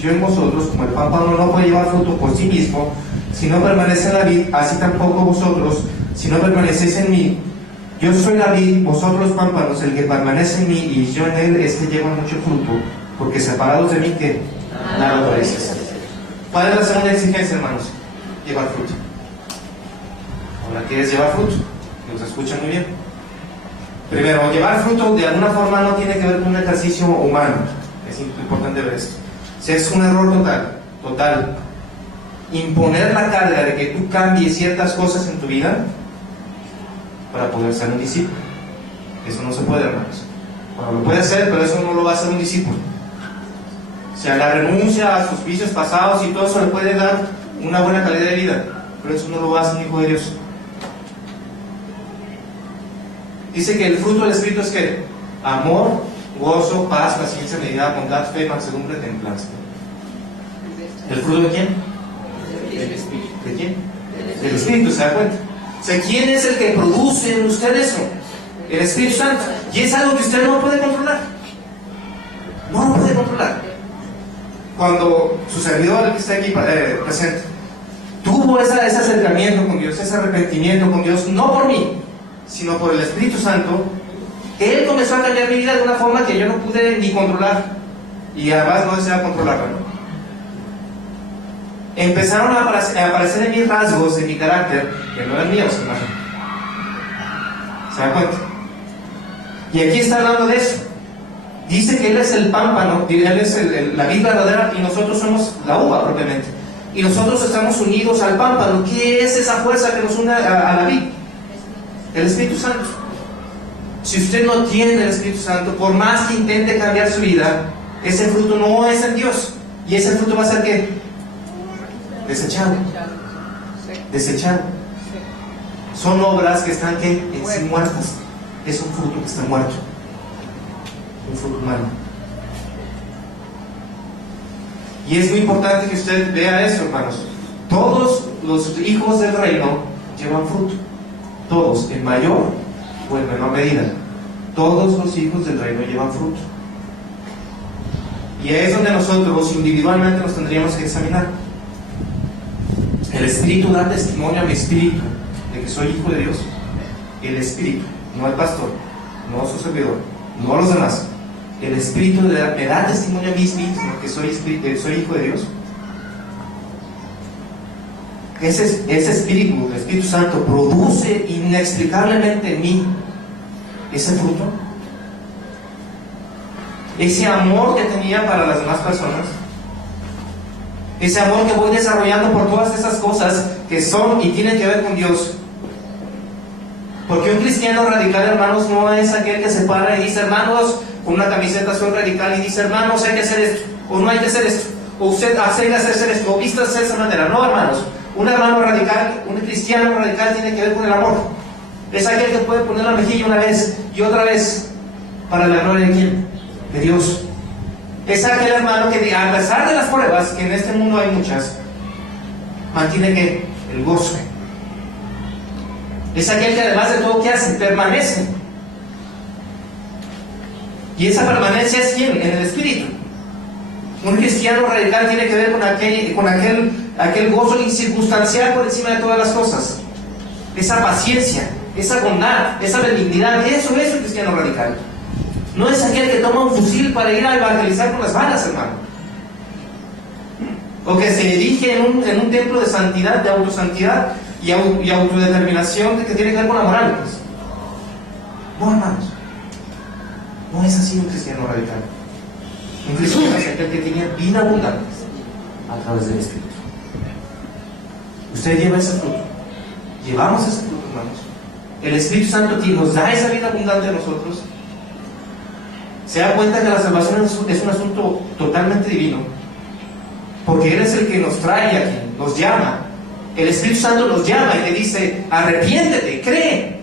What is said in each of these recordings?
yo en vosotros, como el pámpano no puede llevar fruto por sí mismo, si no permanece en la vid, así tampoco vosotros, si no permanecéis en mí. Yo soy la vid, vosotros los pámpanos, el que permanece en mí y yo en él, este lleva mucho fruto, porque separados de mí, ¿qué? Nada podéis. ¿Cuál es la segunda exigencia, hermanos? Llevar fruto. Ahora, ¿qué es llevar fruto? Nos escuchan muy bien. Primero, llevar fruto de alguna forma no tiene que ver con un ejercicio humano. Es importante ver esto. Si es un error total, imponer la carga de que tú cambies ciertas cosas en tu vida para poder ser un discípulo. Eso no se puede, hermanos. Bueno, lo puede ser, pero eso no lo va a hacer un discípulo. O sea, la renuncia a sus vicios pasados y todo eso le puede dar una buena calidad de vida, pero eso no lo va a hacer un hijo de Dios. Dice que el fruto del Espíritu es ¿qué? Amor, gozo, paz, paciencia, benignidad, bondad, fe, mansedumbre, templanza. ¿El fruto de quién? ¿De quién? Del Espíritu, ¿se da cuenta? O sea, ¿quién es el que produce en usted eso? El Espíritu Santo. Y es algo que usted no puede controlar. No lo puede controlar. Cuando su servidor que está aquí presente tuvo ese acercamiento con Dios, ese arrepentimiento con Dios, no por mí, sino por el Espíritu Santo, Él comenzó a cambiar mi vida de una forma que yo no pude ni controlar, y además no deseaba controlarla, ¿no? Empezaron a aparecer en mis rasgos, en mi carácter, que no eran míos, hermano. ¿Se da cuenta? Y aquí está hablando de eso. Dice que Él es el pámpano, Él es la vid verdadera y nosotros somos la uva propiamente. Y nosotros estamos unidos al pámpano. ¿Qué es esa fuerza que nos une a la vid? El Espíritu Santo. Si usted no tiene el Espíritu Santo, por más que intente cambiar su vida, ese fruto no es en Dios. Y ese fruto va a ser ¿qué? Desechado. Desechado. Son obras que están ¿qué? En sí muertas. Es un fruto que está muerto. Un fruto humano. Y es muy importante que usted vea eso, hermanos. Todos los hijos del reino llevan fruto. Todos, en mayor o en menor medida. Todos los hijos del reino llevan fruto. Y es donde nosotros individualmente nos tendríamos que examinar. El Espíritu da testimonio a mi espíritu de que soy hijo de Dios. El Espíritu, no el pastor, no su servidor, no los demás. El Espíritu me da testimonio a mí mismo que soy hijo de Dios. Ese Espíritu, el Espíritu Santo, produce inexplicablemente en mí ese fruto. Ese amor que tenía para las demás personas. Ese amor que voy desarrollando por todas esas cosas que son y tienen que ver con Dios. Porque un cristiano radical, hermanos, no es aquel que se para y dice, hermanos, con una camiseta soy radical y dice, hermanos, hay que hacer esto, o no hay que hacer esto, o usted hace que hacer esto, o vistas de esa manera. No, hermanos, un hermano radical, un cristiano radical tiene que ver con el amor. Es aquel que puede poner la mejilla una vez y otra vez para la gloria de ¿quién? De Dios. Es aquel hermano que a pesar de las pruebas, que en este mundo hay muchas, mantiene ¿qué? El gozo. Es aquel que además de todo, ¿qué hace? Permanece. Y esa permanencia es ¿quién? En el Espíritu. Un cristiano radical tiene que ver con aquel gozo incircunstancial por encima de todas las cosas. Esa paciencia, esa bondad, esa benignidad. Eso es un cristiano radical. No es aquel que toma un fusil para ir a evangelizar con las balas, hermano. O que se erige en un templo de santidad, de autosantidad y autodeterminación que tiene que ver con la moral. Pues. No, hermanos. No es así un cristiano radical. Un cristiano es aquel que tiene vida abundante a través del Espíritu. Usted lleva ese fruto. Llevamos ese fruto, hermanos. El Espíritu Santo nos da esa vida abundante a nosotros. Se da cuenta que la salvación es un asunto totalmente divino. Porque Él es el que nos trae aquí, nos llama. El Espíritu Santo nos llama y te dice, arrepiéntete, cree.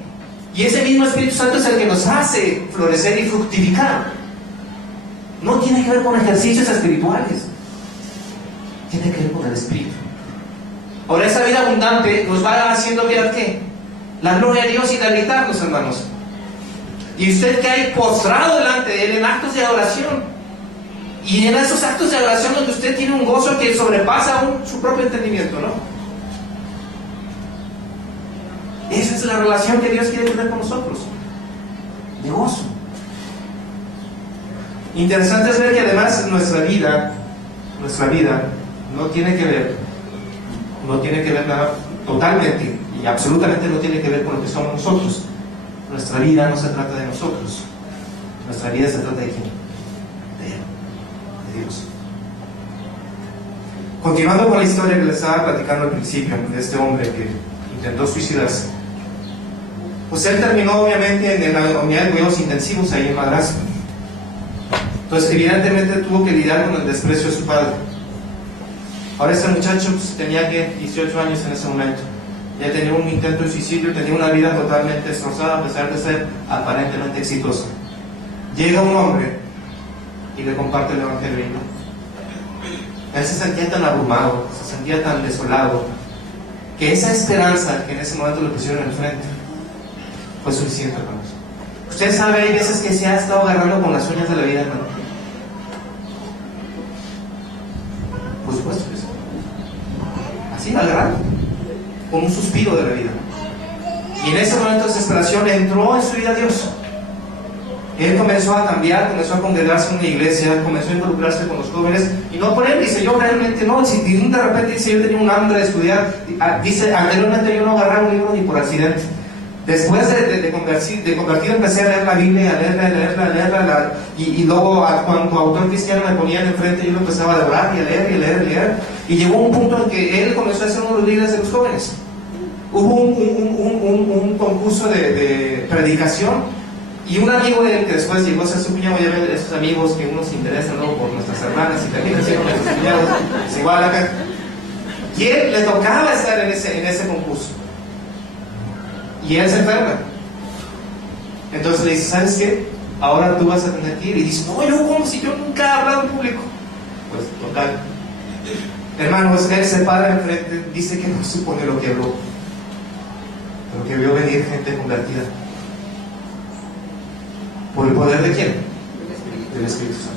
Y ese mismo Espíritu Santo es el que nos hace florecer y fructificar. No tiene que ver con ejercicios espirituales. Tiene que ver con el Espíritu. Ahora esa vida abundante nos va haciendo ver ¿qué? La gloria de Dios y deleitarnos, hermanos. Y usted que hay postrado delante de Él en actos de adoración. Y en esos actos de adoración donde usted tiene un gozo que sobrepasa aún su propio entendimiento, ¿no? Esa es la relación que Dios quiere tener con nosotros, de gozo. Interesante es ver que además nuestra vida no tiene que ver nada, totalmente y absolutamente no tiene que ver con lo que somos nosotros. Nuestra vida no se trata de nosotros, nuestra vida se trata de quién, de Él, de Dios. Continuando con la historia que les estaba platicando al principio, de este hombre que intentó suicidarse, pues él terminó obviamente en la unidad de cuidados intensivos ahí en Madrazo. Entonces evidentemente tuvo que lidiar con el desprecio de su padre. Ahora este muchacho pues, tenía 18 años en ese momento, ya tenía un intento de suicidio, tenía una vida totalmente destrozada a pesar de ser aparentemente exitosa. Llega un hombre y le comparte el evangelio. Él se sentía tan abrumado, se sentía tan desolado, que esa esperanza que en ese momento le pusieron enfrente fue suficiente, hermanos. Usted sabe, hay veces que se ha estado agarrando con las uñas de la vida, hermano. Por supuesto que sí. Así, agarrando, con un suspiro de la vida. Y en ese momento de desesperación entró en su vida Dios. Él comenzó a cambiar, comenzó a congregarse en una iglesia, comenzó a involucrarse con los jóvenes. Y no por él, dice, yo realmente no. Si de repente dice, yo tenía un hambre de estudiar. Dice, anteriormente yo no agarraba un libro ni por accidente. Después de convertir, empecé a leer la Biblia, a leerla, y luego cuando autor cristiano me ponían enfrente, yo lo empezaba a orar y a leer. Y llegó un punto en que él comenzó a ser uno de los líderes de los jóvenes. Hubo un concurso de predicación, y un amigo de él que después llegó a ser su cuñado, ya ven esos amigos que uno se interesa, ¿no?, por nuestras hermanas y también siendo nuestros cuñados, es igual acá. Y él le tocaba estar en ese concurso. Y él se enferma. Entonces le dice, ¿sabes qué? Ahora tú vas a tener que ir. Y dice, no, yo como si yo nunca he hablado en público. Pues total. Hermanos, él se para enfrente, dice que no supone lo que habló, pero que vio venir gente convertida. ¿Por el poder de quién? Del Espíritu Santo.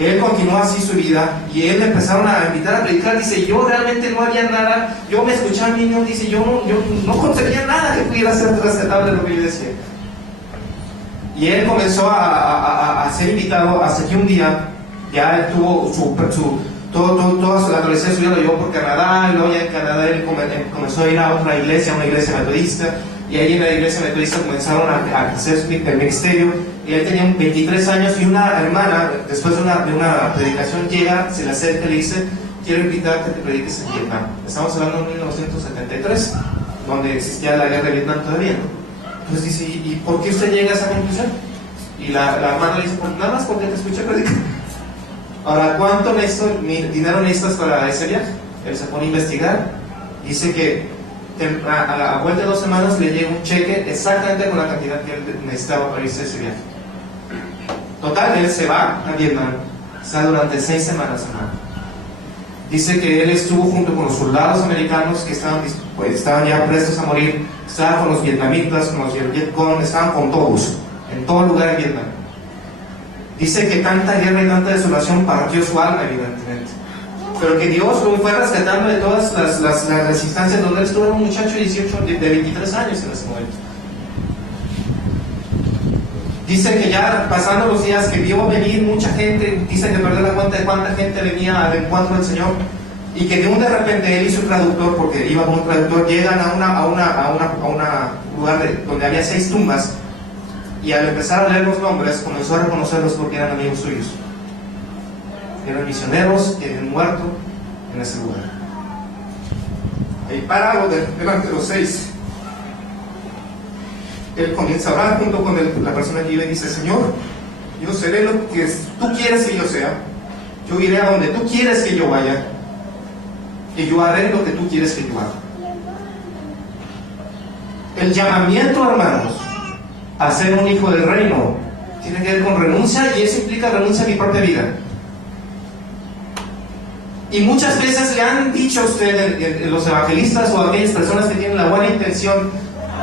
Él continuó así su vida y él le empezaron a invitar a predicar. Dice, yo realmente no había nada, yo me escuchaba a mí mismo, dice, yo no conseguía nada que pudiera ser respetable lo que yo decía. Y él comenzó a ser invitado hasta que un día ya él tuvo toda la adolescencia suya lo llevó por Canadá, y luego ya en Canadá él comenzó a ir a otra iglesia, a una iglesia metodista, y ahí en la iglesia metodista comenzaron a hacer el ministerio. Y él tenía 23 años y una hermana, después de una predicación, llega, se le acerca y le dice, quiero invitarte a que prediques en Vietnam. Estamos hablando de 1973, donde existía la guerra de Vietnam todavía, ¿no? Entonces dice, ¿y por qué usted llega a esa conclusión? Y la hermana le dice, pues nada más porque te escuché predicar. Ahora, ¿cuánto dinero necesitas para ese viaje? Él se pone a investigar, dice que a la vuelta de 2 semanas le llega un cheque exactamente con la cantidad que él necesitaba para irse a ese viaje. Total, él se va a Vietnam, está durante 6 semanas, hermano. Dice que él estuvo junto con los soldados americanos que estaban ya prestos a morir, estaba con los vietnamitas, con los Vietcong, estaban con todos, en todo lugar en Vietnam. Dice que tanta guerra y tanta desolación partió su alma, evidentemente. Pero que Dios lo fue rescatando de todas las instancias donde él estuvo. Era un muchacho de 23 años en ese momento. Dice que ya pasando los días que vio venir mucha gente, dice que perdió la cuenta de cuánta gente venía al encuentro del Señor, y que de repente él y su traductor, porque iba con un traductor, llegan a un lugar donde había 6 tumbas, y al empezar a leer los nombres comenzó a reconocerlos porque eran amigos suyos. Eran misioneros que habían muerto en ese lugar. Ahí parado delante de los 6, él comienza a orar junto con la persona que iba y dice, Señor, yo seré lo que tú quieres que yo sea, yo iré a donde tú quieres que yo vaya, y yo haré lo que tú quieres que yo haga. El llamamiento, hermanos, a ser un hijo del reino tiene que ver con renuncia, y eso implica renuncia a mi propia vida. Y muchas veces le han dicho a usted, los evangelistas o aquellas personas que tienen la buena intención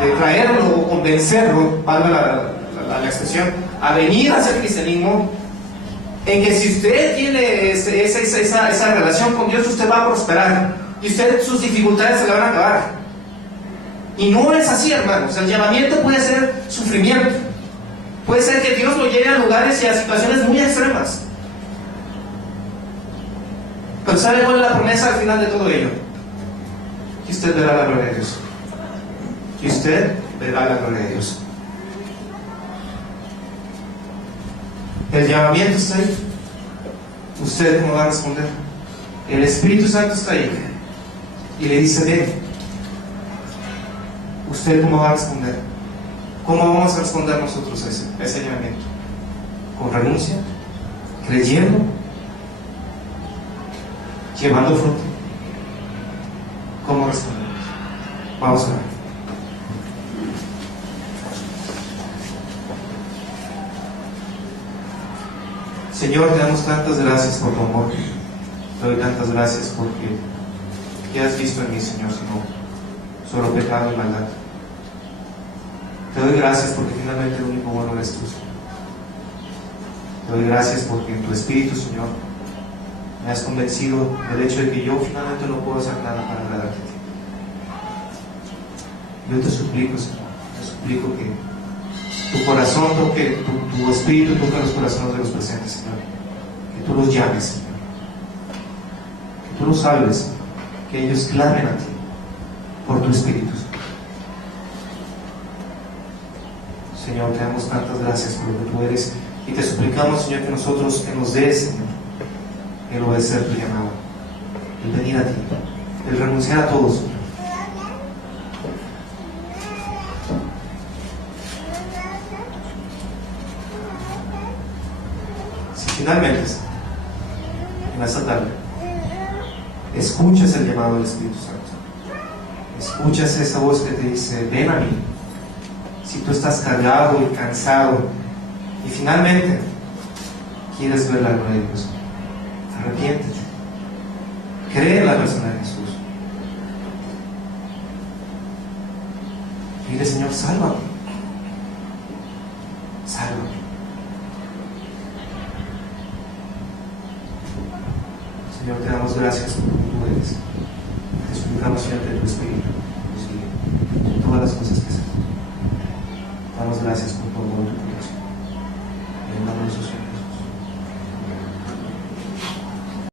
de traerlo o convencerlo, valga la expresión, a venir a hacer cristianismo, en que si usted tiene esa relación con Dios, usted va a prosperar y sus dificultades se le van a acabar. Y no es así, hermanos. El llamamiento puede ser sufrimiento, puede ser que Dios lo lleve a lugares y a situaciones muy extremas. Pero ¿sabe cuál es la promesa al final de todo ello? Que usted verá la gloria de Dios. Que usted verá la gloria de Dios. El llamamiento está ahí. ¿Usted cómo va a responder? El Espíritu Santo está ahí y le dice: ven. ¿Usted cómo va a responder? ¿Cómo vamos a responder nosotros a ese llamamiento? ¿Con renuncia? ¿Creyendo? ¿Llevando fruto? ¿Cómo respondemos? Vamos a ver. Señor, te damos tantas gracias por tu amor. Te doy tantas gracias porque ¿qué has visto en mí, Señor, sino solo pecado y maldad? Te doy gracias porque finalmente el único bueno eres tú, Señor. Te doy gracias porque en tu Espíritu, Señor, me has convencido del hecho de que yo finalmente no puedo hacer nada para agradarte a ti. Yo te suplico, Señor, te suplico que tu corazón toque, tu Espíritu toque los corazones de los presentes, Señor. Que tú los llames, Señor. Que tú los salves, Señor. Que ellos clamen a ti por tu Espíritu, Señor. Señor, te damos tantas gracias por lo que tú eres y te suplicamos, Señor, que nosotros que nos des, Señor, el obedecer tu llamado, el venir a ti, el renunciar a todo, Señor. Si finalmente, en esta tarde, escuchas el llamado del Espíritu Santo, escuchas esa voz que te dice: ven a mí. Si tú estás cargado y cansado y finalmente quieres ver la gloria de Dios, arrepiéntete, cree en la persona de Jesús, dile: Señor, sálvame, sálvame. Señor, te damos gracias por lo que tú eres. Te suplicamos, Señor, que tu Espíritu nos guíe en todas las cosas que hacemos. Damos gracias por tu amor y tu corazón. En el nombre de Jesús.